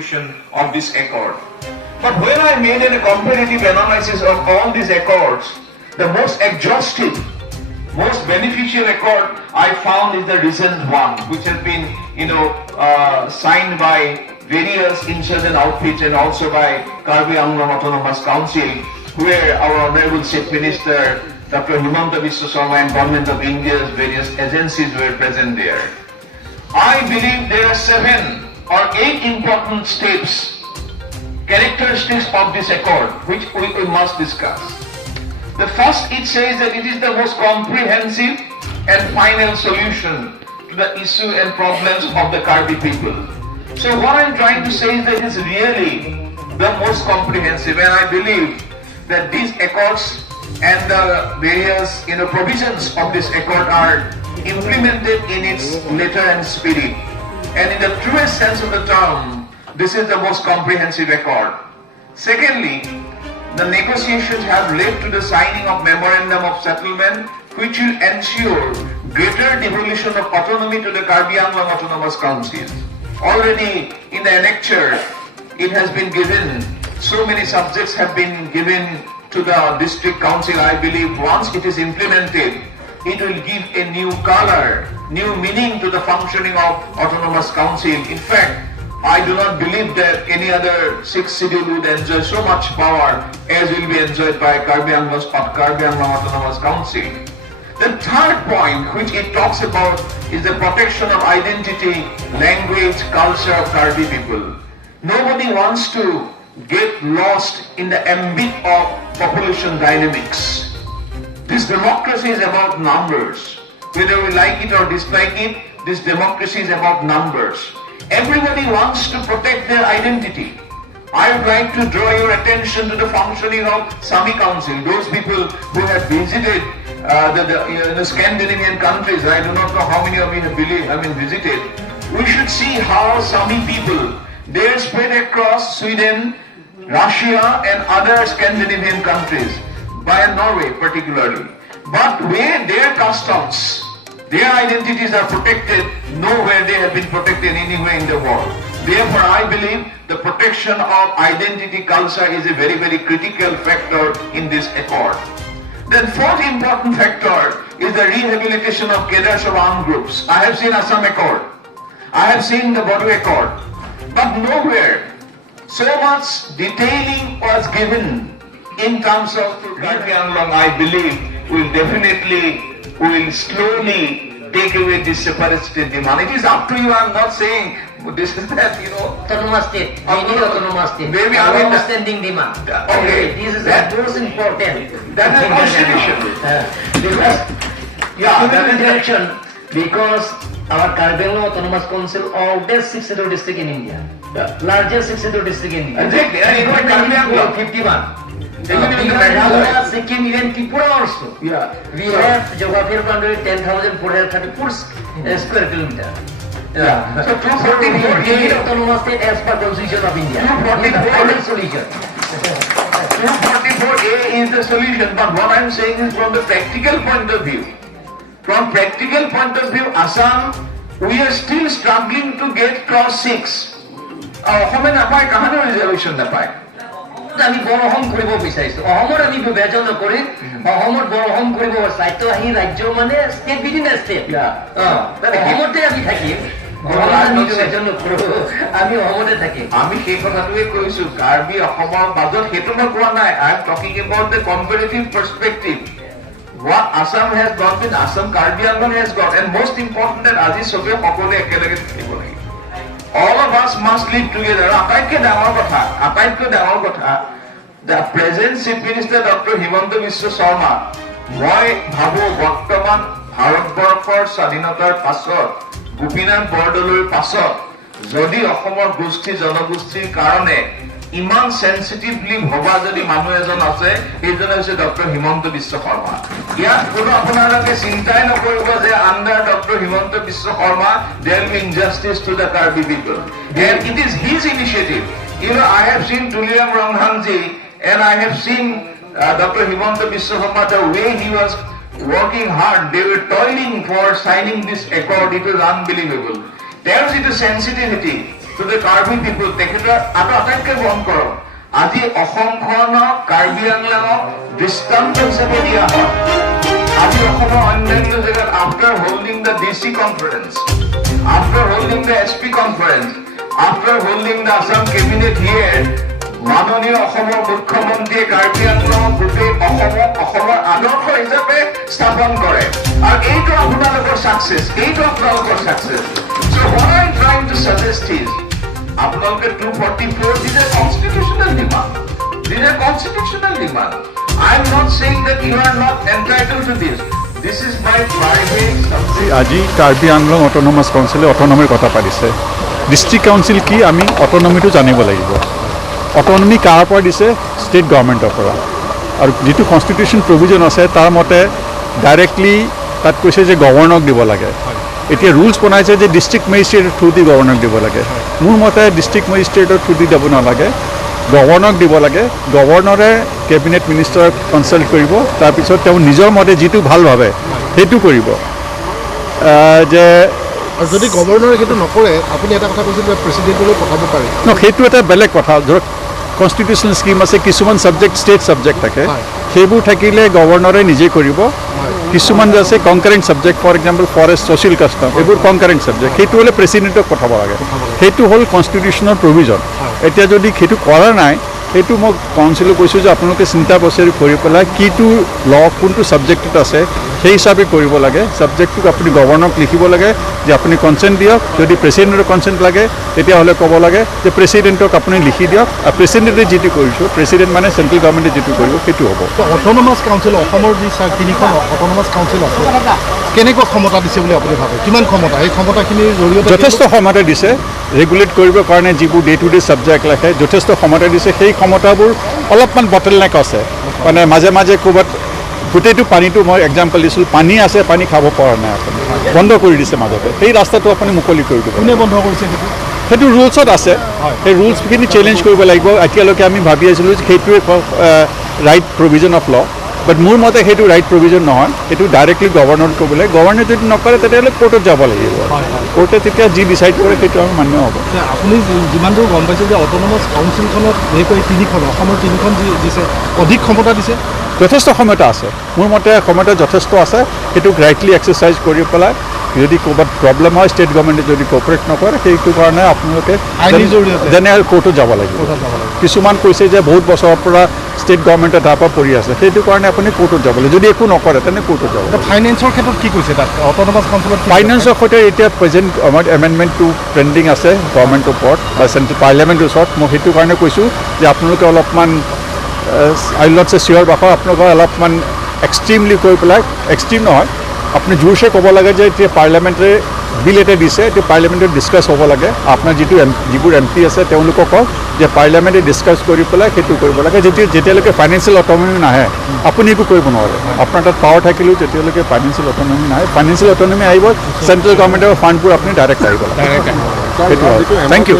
execution of this accord. But when I made a comparative analysis of all these accords, the most exhaustive, most beneficial accord I found is the recent one, which has been, signed by various insurgent outfits and also by Karbi Anglong Autonomous Council, where our Honorable Chief Minister, Dr. Himanta Biswa Sarma, and Government of India's various agencies were present there. I believe there are 7 or 8 important steps, characteristics of this accord, which we must discuss. The first, it says that it is the most comprehensive and final solution to the issue and problems of the Karbi people. So what I'm trying to say is that it's really the most comprehensive, and I believe that these accords and the various provisions of this accord are implemented in its letter and spirit. And in the truest sense of the term, this is the most comprehensive accord. Secondly, the negotiations have led to the signing of memorandum of settlement, which will ensure greater devolution of autonomy to the Karbi Anglong Autonomous Council. Already in the annexure, it has been given, so many subjects have been given to the district council. I believe once it is implemented, it will give a new color, new meaning to the functioning of Autonomous Council. In fact, I do not believe that any other 6th schedule would enjoy so much power as will be enjoyed by Karbi Anglong Autonomous Council. The third point which it talks about is the protection of identity, language, culture of Karbi people. Nobody wants to get lost in the ambit of population dynamics. This democracy is about numbers. Whether we like it or dislike it, this democracy is about numbers. Everybody wants to protect their identity. I would like to draw your attention to the functioning of Sami Council. Those people who have visited the Scandinavian countries, I do not know how many of you have visited. We should see how Sami people, they are spread across Sweden, Russia and other Scandinavian countries, by Norway particularly. But where their customs, their identities are protected, nowhere they have been protected anywhere in the world. Therefore, I believe the protection of identity culture is a very, very critical factor in this accord. Then fourth important factor is the rehabilitation of cadres of armed groups. I have seen Assam Accord. I have seen the Bodo Accord. But nowhere so much detailing was given in terms of Karbi Anglong. I believe will slowly take away this separatist demand. It is up to you. I'm not saying this is that, Autonomous state. We need autonomous state. Maybe Long-standing demand. Okay. This is the most important. That is constitution. Direction, because our Karbi Anglong Autonomous Council oldest 6th district in India. Largest 6th district in India. Exactly. And even Karbi Anglong. 51. Meghalaya, Sikkim, even Tripura also. Yeah. We have geography of 10,434 square kilometer. So 244 we need autonomous state as per Constitution of India. 244 solution. 244A is the solution, but what I am saying is from the practical point of view. From practical point of view, Assam, we are still struggling to get clause 6. অসমে নাপায়, কাহানো reservation নাপায়। আমি বৰ অসম কৰিব বিচাৰিছো। অসমত আমি বিভাজন নকৰি অসমত বৰ অসম কৰিব স্বায়ত্তশাসী ৰাজ্য মানে ষ্টেট বিদিন ষ্টেট। অসমতে আমি থাকিম। আমি অসমতে থাকিম। আমি সেই কথাটোৱে কৈছো, কাৰ্বি অসমৰ মাজত সেইটো মই কোৱা নাই। I am talking about the comparative perspective. What Assam has got with Assam, Karbi Anglong has got, and most important that আজি সবে সকলোৱে একেলগে থাকিব লাগে। All of us must live together. আটাইতকৈ ডাঙৰ কথা, the present Chief Minister Dr. Himanta Biswa Sarma, মই ভাবো বৰ্তমান ভাৰতবৰ্ষৰ স্বাধীনতাৰ পাছত, গোপীনাথ বৰদলৈৰ পাছত, যদি অসমৰ গোষ্ঠী জনগোষ্ঠীৰ কাৰণে ইমান সেন্সিটিভলি ভবা যদি মানুহ এজন আছে, সেইজন হৈছে ডক্টৰ হিমন্ত বিশ্ব শৰ্মা। ইয়াত কোনো আপোনালোকে চিন্তাই নকৰিব যে under doctor Himanta Biswa Sarma there will be injustice to the Karbi people. And it is his initiative. I have seen Tuliram Ranghanji and I have seen Dr. Himanta Biswa Sarma, the way he was working hard. They were toiling for signing this accord. It was unbelievable. There is a sensitivity. to the Karbi people, তেখেতৰ আৰু আটাইতকৈ গ্ৰহণ কৰক আজি অসমখনক কাৰ্বি আংলঙক দৃষ্টান্ত হিচাপে দিয়া হয় আজি অসমৰ অন্যান্য জেগাত after holding the DC conference, after holding the SP conference, after holding the Assam cabinet here, মাননীয় অসমৰ মুখ্যমন্ত্ৰীয়ে কাৰ্বি আংলঙক গোটেই অসমৰ আদৰ্শ হিচাপে স্থাপন কৰে আৰু এইটো আপোনালোকৰ success So what I'm trying to suggest is আপোনালোকে 244 these are constitutional demand. I am not saying that you are not entitled to this. This is my private subject. আজি কাৰ্বি আংলং অট'নমাছ কাউন্সিলে অট'নমিৰ কথা পাতিছে ডিষ্ট্ৰিক্ট কাউন্সিল কি আমি অট'নমিটো জানিব লাগিব autonomy কাৰ পৰা দিছে ষ্টেট গভৰ্ণমেণ্টৰ পৰা আৰু যিটো কনষ্টিটিউশ্যন প্ৰভিজন আছে তাৰ মতে ডাইৰেক্টলি তাত কৈছে যে গভৰ্ণৰক দিব লাগে এতিয়া ৰুলছ বনাইছে যে ডিষ্ট্ৰিক্ট মেজিষ্ট্ৰেটৰ থ্ৰু দি গভৰ্ণৰক দিব লাগে মোৰ মতে ডিষ্ট্ৰিক্ট মেজিষ্ট্ৰেটৰ থ্ৰু দি দিব নালাগে গভৰ্ণৰক দিব লাগে গভৰ্ণৰে কেবিনেট মিনিষ্টাৰক কনচাল্ট কৰিব তাৰপিছত তেওঁ নিজৰ মতে যিটো ভাল ভাবে সেইটো কৰিব যে আৰু যদি গভৰ্ণৰে সেইটো নকৰে আপুনি এটা কথা কৈছিল যে প্ৰেচিডেণ্টলৈ পঠাব পাৰি ন সেইটো এটা বেলেগ কথা ধৰক কনষ্টিটিউশ্যনেল স্কিম আছে কিছুমান ছাবজেক্ট ষ্টেট ছাবজেক্ট থাকে সেইবোৰ থাকিলে গভৰ্ণৰে নিজে কৰিব কিছুমান যে আছে concurrent subject for example forest social custom এইবোৰ কনকাৰেণ্ট ছাবজেক্ট সেইটো হ'লে প্ৰেচিডেণ্টক পঠাব লাগে সেইটো হ'ল কনষ্টিটিউশ্যনৰ প্ৰভিজন এতিয়া যদি সেইটো কৰা নাই সেইটো মই কাউন্সিলক কৈছোঁ যে আপোনালোকে চিন্তা বছৰি কৰি পেলাই কিটো ল কোনটো ছাবজেক্টত আছে সেই হিচাপে কৰিব লাগে ছাবজেক্টটোক আপুনি গভৰ্ণৰক লিখিব লাগে যে আপুনি কনচেণ্ট দিয়ক যদি প্ৰেচিডেণ্টৰ কনচেণ্ট লাগে তেতিয়াহ'লে ক'ব লাগে যে প্ৰেচিডেণ্টক আপুনি লিখি দিয়ক আৰু প্ৰেচিডেণ্টে যিটো কৰিছোঁ প্ৰেচিডেণ্ট মানে চেণ্ট্ৰেল গভৰ্ণমেণ্টে যিটো কৰিব সেইটো হ'ব অট'নমাছ কাউন্সিল অসমৰ যি তিনিখন অট'নমাছ কাউন্সিল আছে কেনেকুৱা ক্ষমতা দিছে বুলি আপুনি ভাবে কিমান ক্ষমতা এই ক্ষমতাখিনিৰ জৰিয়তে যথেষ্ট ক্ষমতা দিছে ৰেগুলেট কৰিবৰ কাৰণে যিবোৰ ডে টু ডে ছাবজেক্ট ৰাখে যথেষ্ট ক্ষমতা দিছে সেই ক্ষমতাবোৰ অলপমান বটলনেক আছে মানে মাজে মাজে ক'ৰবাত গোটেইটো পানীটো মই এক্সাম্পল দিছিলোঁ পানী আছে পানী খাব পৰা নাই আপুনি বন্ধ কৰি দিছে মাজতে সেই ৰাস্তাটো আপুনি মুকলি কৰি দিব কোনে বন্ধ কৰিছে সেইটো ৰুলছত আছে সেই ৰুলছখিনি চেলেঞ্জ কৰিব লাগিব এতিয়ালৈকে আমি ভাবি আছিলোঁ যে সেইটোৱে right provision of law but মোৰ মতে সেইটো ৰাইট প্ৰভিজন নহয় সেইটো ডাইৰেক্টলি গভৰ্ণৰক ক'ব লাগে গভৰ্ণৰে যদি নকৰে তেতিয়াহ'লে কোৰ্টত যাব লাগিব কোৰ্টে তেতিয়া যি ডিচাইড কৰে সেইটো আমি মান্য হ'ব আপুনি যিমান দূৰ গম পাইছে যে অট'নমাছ কাউন্সিলখনত বিশেষকৈ তিনিখন অসমৰ তিনিখন যি দিছে অধিক ক্ষমতা দিছে যথেষ্ট ক্ষমতা আছে মোৰ মতে ক্ষমতা যথেষ্ট আছে সেইটোক ৰাইটলি এক্সাৰচাইজ কৰি পেলাই যদি ক'ৰবাত প্ৰব্লেম হয় ষ্টেট গভৰ্ণমেণ্টে যদি কোঅপাৰেট নকৰে সেইটো কাৰণে আপোনালোকে জেনেৰেল কোৰ্টত যাব লাগিব কিছুমান কৈছে যে বহুত বছৰৰ পৰা ষ্টেট গভৰ্ণমেণ্টে তাৰ পৰা পৰি আছে সেইটো কাৰণে আপুনি কোৰ্টত যাব লাগিব যদি একো নকৰে তেনে কোৰ্টত যাব লাগিব ফাইনেন্সৰ ক্ষেত্ৰত কি কৈছে তাত অট'নমাছ কাউন্সিলত ফাইনেন্সৰ সৈতে এতিয়া প্ৰেজেণ্ট আমাৰ এমেণ্ডমেণ্টটো পেণ্ডিং আছে গভৰ্ণমেণ্টৰ ওপৰত বা চেণ্ট্ৰেল পাৰ্লিয়ামেণ্টৰ ওচৰত মই সেইটো কাৰণে কৈছোঁ যে আপোনালোকে অলপমান আই উইল নট চে চিয়'ৰ বাখৰ আপোনালোকে অলপমান এক্সট্ৰিমলি কৰি পেলাই এক্সট্ৰিম নহয় আপুনি জোৰছে ক'ব লাগে যে এতিয়া পাৰ্লিয়ামেণ্টে বিল এটা দিছে এতিয়া পাৰ্লিয়ামেণ্টত ডিছকাছ হ'ব লাগে আপোনাৰ যিবোৰ এম পি আছে তেওঁলোকক কওক যে পাৰ্লিয়ামেণ্টে ডিছকাছ কৰি পেলাই সেইটো কৰিব লাগে যেতিয়ালৈকে ফাইনেন্সিয়েল অট'নমি নাহে আপুনি একো কৰিব নোৱাৰে আপোনাৰ তাত পাৱাৰ থাকিলেও তেতিয়ালৈকে ফাইনেন্সিয়েল অট'নমি নাহে ফাইনেন্সিয়েল অট'নমি আহিব চেণ্ট্ৰেল গভৰ্ণমেণ্টৰ ফাণ্ডবোৰ আপুনি ডাইৰেক্ট আহিব লাগে সেইটো থেংক ইউ